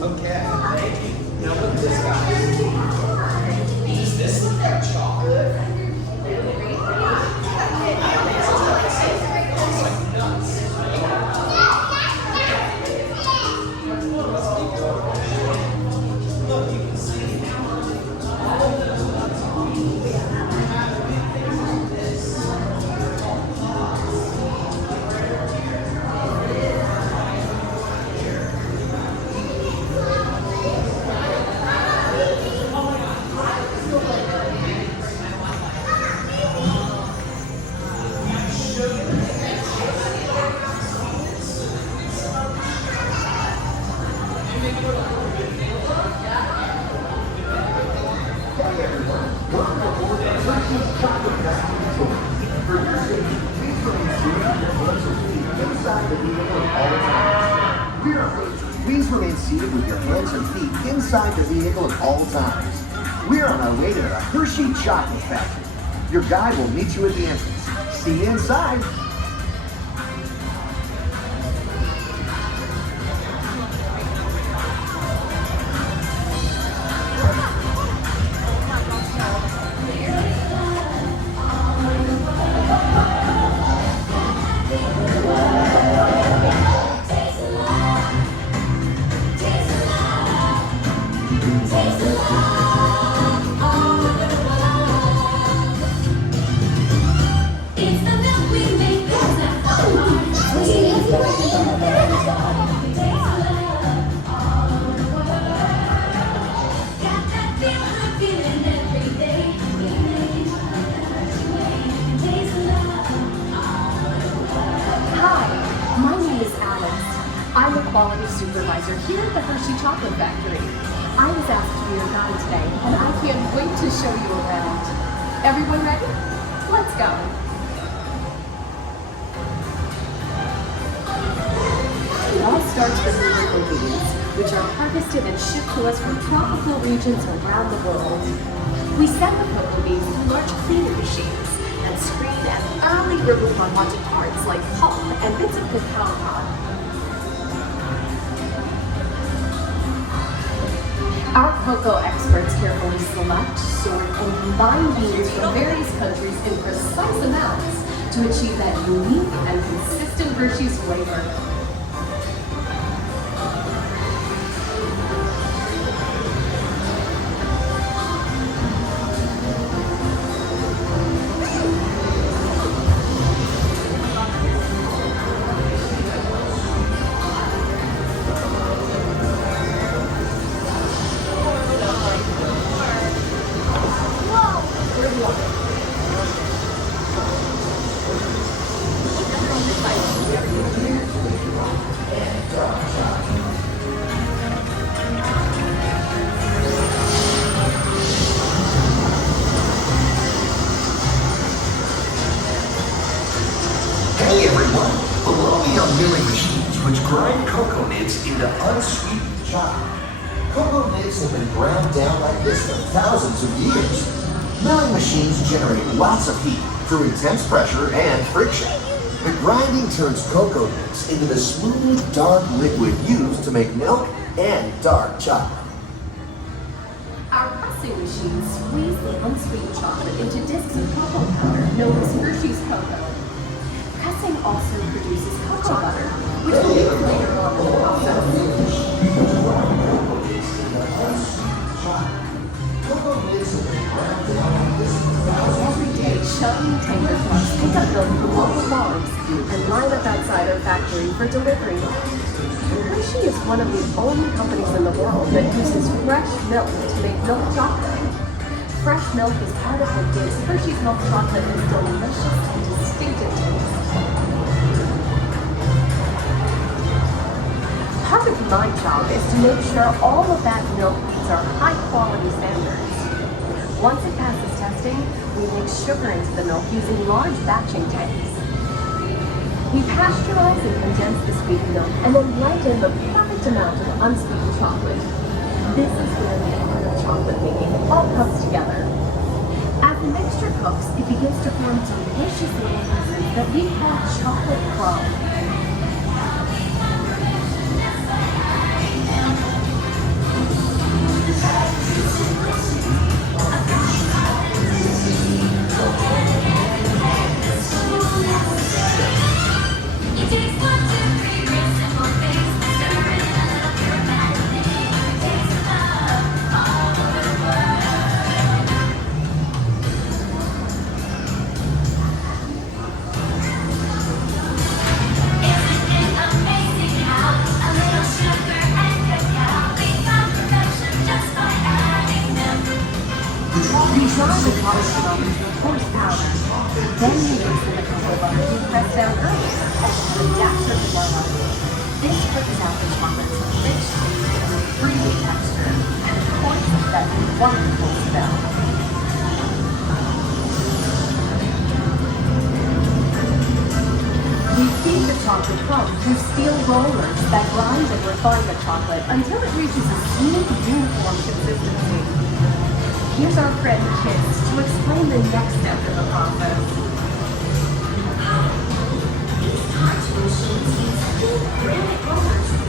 Okay, thank you. Now look at this guy. This is that chocolate. Please remain seated with your hands and feet inside the vehicle at all times. We're on our way to the Hershey Chocolate Factory. Your guide will meet you at the entrance. See you inside. I'm a quality supervisor here at the Hershey Chocolate Factory. I was asked to be your guide today, and I can't wait to show you around. Everyone ready? Let's go. It all starts with the cocoa beans, which are harvested and shipped to us from tropical regions around the world. We send the cocoa beans through large cleaning machines and screen and thoroughly remove unwanted parts like pulp and bits of cacao pod. Our cocoa experts carefully select, sort, and combine beans from various countries in precise amounts to achieve that unique and consistent Hershey's flavor. Hey everyone! Below me are milling machines which grind cocoa nibs into unsweetened chocolate. Cocoa nibs have been ground down like this for thousands of years. Milling machines generate lots of heat through intense pressure and friction. The grinding turns cocoa nibs into the smooth, dark liquid used to make milk and dark chocolate. Our pressing machines squeeze the unsweetened chocolate into discs of cocoa powder known as Hershey's cocoa. Pressing also produces cocoa butter, which will be later on in the process. Every day, shining tanker trucks pick up milk from local farms and line up outside our factory for delivery. Hershey is one of the only companies in the world that uses fresh milk to make milk chocolate. Fresh milk is part of what gives Hershey's milk chocolate its delicious and distinctive taste. Part of my job is to make sure all of that milk meets our high-quality standards. Once it passes testing, we mix sugar into the milk using large batching tanks. We pasteurize and condense the sweetened milk and then blend in the perfect amount of unsweetened chocolate. This is where the art of chocolate making all comes together. As the mixture cooks, it begins to form delicious little pieces that we call chocolate crumbs. We dry the chocolate crumbs with coarse powder. Then we mix in the cocoa butter we pressed down earlier and add a dash of vanilla. This brings out the chocolate's rich, tasty, and creamy texture, and of course, that wonderful smell. We feed the chocolate crumbs through steel rollers that grind and refine the chocolate until it reaches a smooth, uniform consistency. Here's our friend Kids to explain the next step in the process. These touch machines use two granite rollers to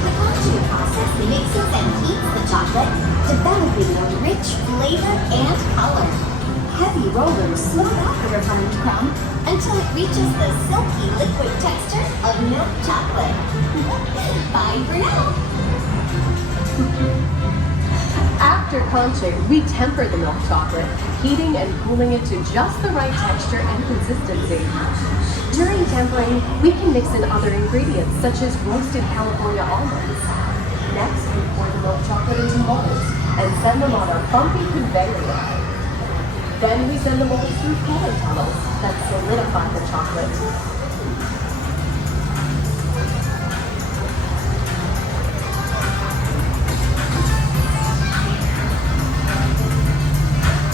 The conching process mixes and heats the chocolate, developing a rich flavor and color. Heavy rollers smooth out the refined crumb until it reaches the silky liquid texture of milk chocolate. Bye for now. After conching, we temper the milk chocolate, heating and cooling it to just the right texture and consistency. During tempering, we can mix in other ingredients such as roasted California almonds. Next, we pour the milk chocolate into molds and send them on a bumpy conveyor belt. Then we send the molds through cooling tunnels that solidify the chocolate.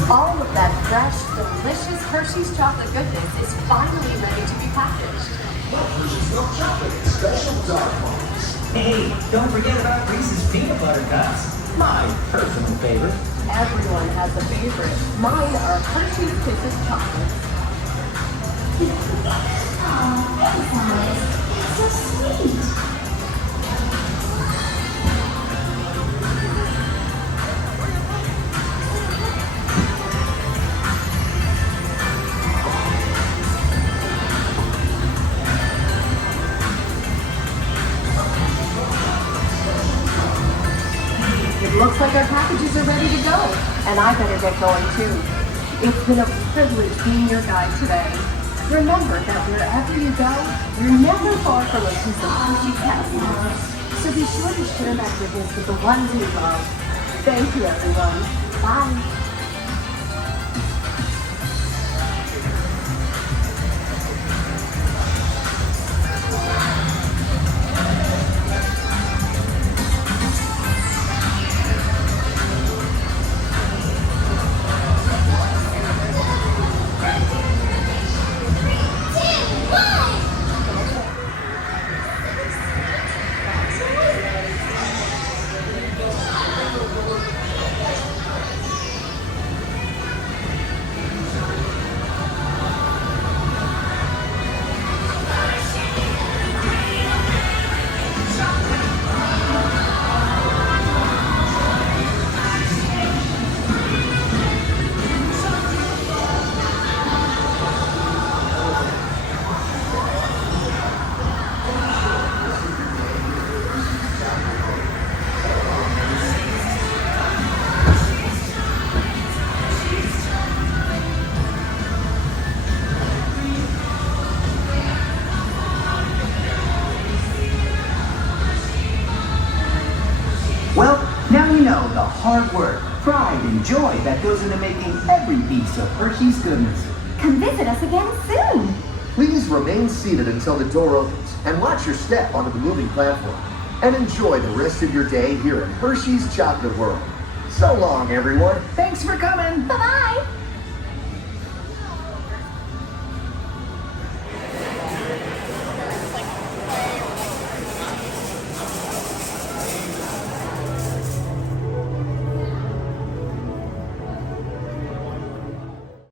All of that fresh, delicious Hershey's chocolate goodness is finally ready to be packaged. Hershey's milk chocolate, special dark bombs. Hey, don't forget about Reese's peanut butter cups. My personal favorite. Everyone has a favorite. Mine are Hershey's Kisses chocolate. It's so sweet. It looks like our packages are ready to go, and I better get going too. It's been a privilege being your guide today. Remember that wherever you go, you're never far from a piece of Hershey's happiness. So be sure to share that goodness with the ones you love. Thank you, everyone. Bye. Well, now you know the hard work, pride, and joy that goes into making every piece of Hershey's goodness. Come visit us again soon. Please remain seated until the door opens and watch your step onto the moving platform. And enjoy the rest of your day here in Hershey's Chocolate World. So long, everyone. Thanks for coming. Bye-bye.